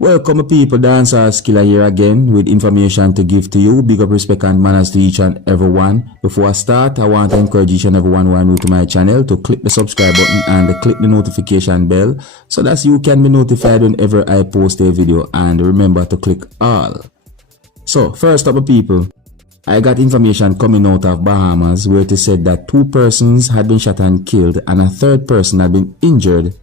Welcome people, Dancehall Skilla here again with information to give to you. Big up, respect and manners to each and everyone. Before I start, I want to encourage each and everyone who are new to my channel to click the subscribe button and click the notification bell so that you can be notified whenever I post a video, and remember to click all. So first up people, I got information coming out of Bahamas where it is said that 2 persons had been shot and killed and a 3rd person had been injured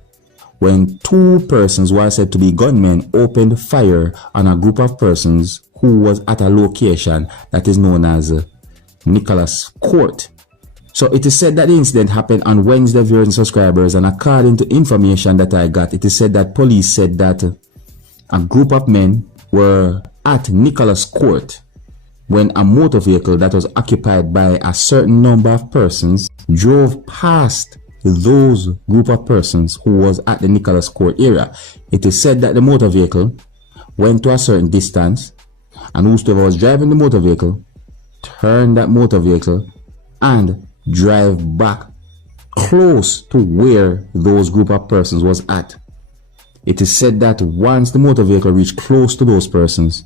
when 2 persons who are said to be gunmen opened fire on a group of persons who was at a location that is known as Nicholas Court. So it is said that the incident happened on Wednesday, viewers and subscribers, and according to information that I got, it is said that police said that a group of men were at Nicholas Court when a motor vehicle that was occupied by a certain number of persons drove past those group of persons who was at the Nicholas Court area. It is said that the motor vehicle went to a certain distance, and whoever was driving the motor vehicle turned that motor vehicle and drive back close to where those group of persons was at. It is said that once the motor vehicle reached close to those persons,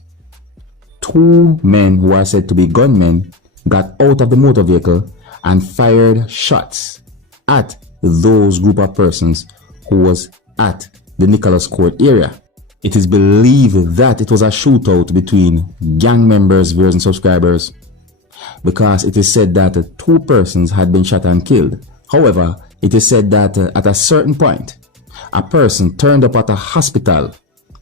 2 men who are said to be gunmen got out of the motor vehicle and fired shots at those group of persons who was at the Nicholas Court area. It is believed that it was a shootout between gang members, viewers and subscribers, because it is said that 2 persons had been shot and killed. However, it is said that at a certain point, a person turned up at a hospital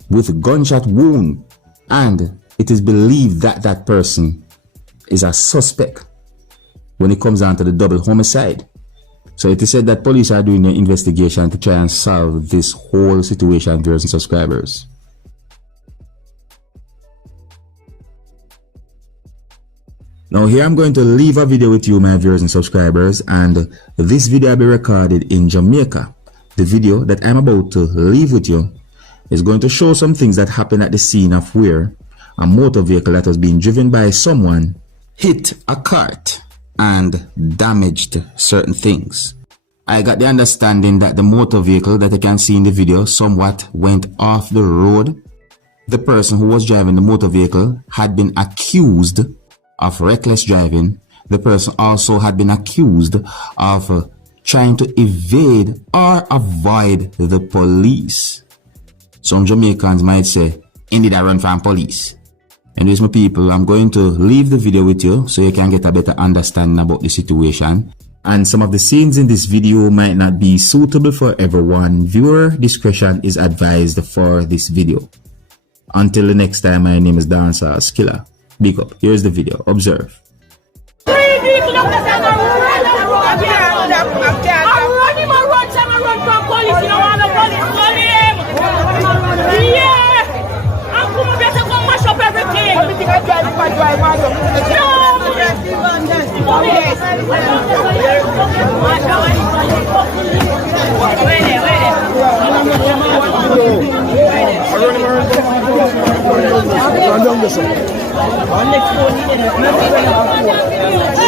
with a gunshot wound, and it is believed that that person is a suspect when it comes down to the double homicide. So it is said that police are doing an investigation to try and solve this whole situation, viewers and subscribers. Now here I'm going to leave a video with you, my viewers and subscribers, and this video will be recorded in Jamaica. The video that I'm about to leave with you is going to show some things that happened at the scene of where a motor vehicle that was being driven by someone hit a cart and damaged certain things. I got the understanding that the motor vehicle that you can see in the video somewhat went off the road. The person who was driving the motor vehicle had been accused of reckless driving. The person also had been accused of trying to evade or avoid the police. Some Jamaicans might say, "Indeed, I run from police." Anyways, my people, I'm going to leave the video with you so you can get a better understanding about the situation. And some of the scenes in this video might not be suitable for everyone. Viewer discretion is advised for this video. Until the next time, my name is Dancehall Skilla. Big up. Here's the video. Observe. I